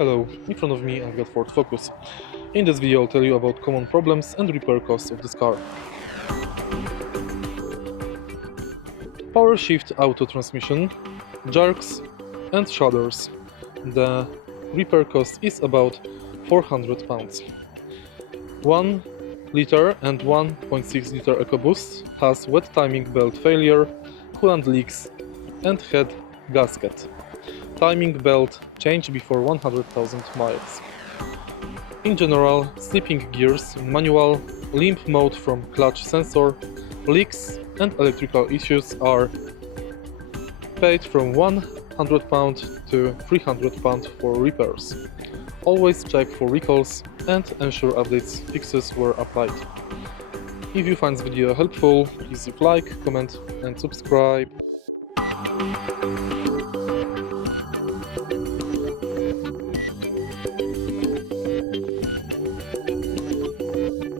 Hello, in front of me I've got FORD Focus. In this video I'll tell you about common problems and repair costs of this car. Powershift auto transmission, jerks and shudders. The repair cost is about £400. 1 liter and 1.6 liter EcoBoost has wet timing belt failure, coolant leaks and head gasket. Timing belt change before 100,000 miles. In general, slipping gears in manual, limp mode from clutch sensor, leaks and electrical issues are paid from £100 to £300 for repairs. Always check for recalls and ensure updates fixes were applied. If you find this video helpful, please leave like, comment and subscribe.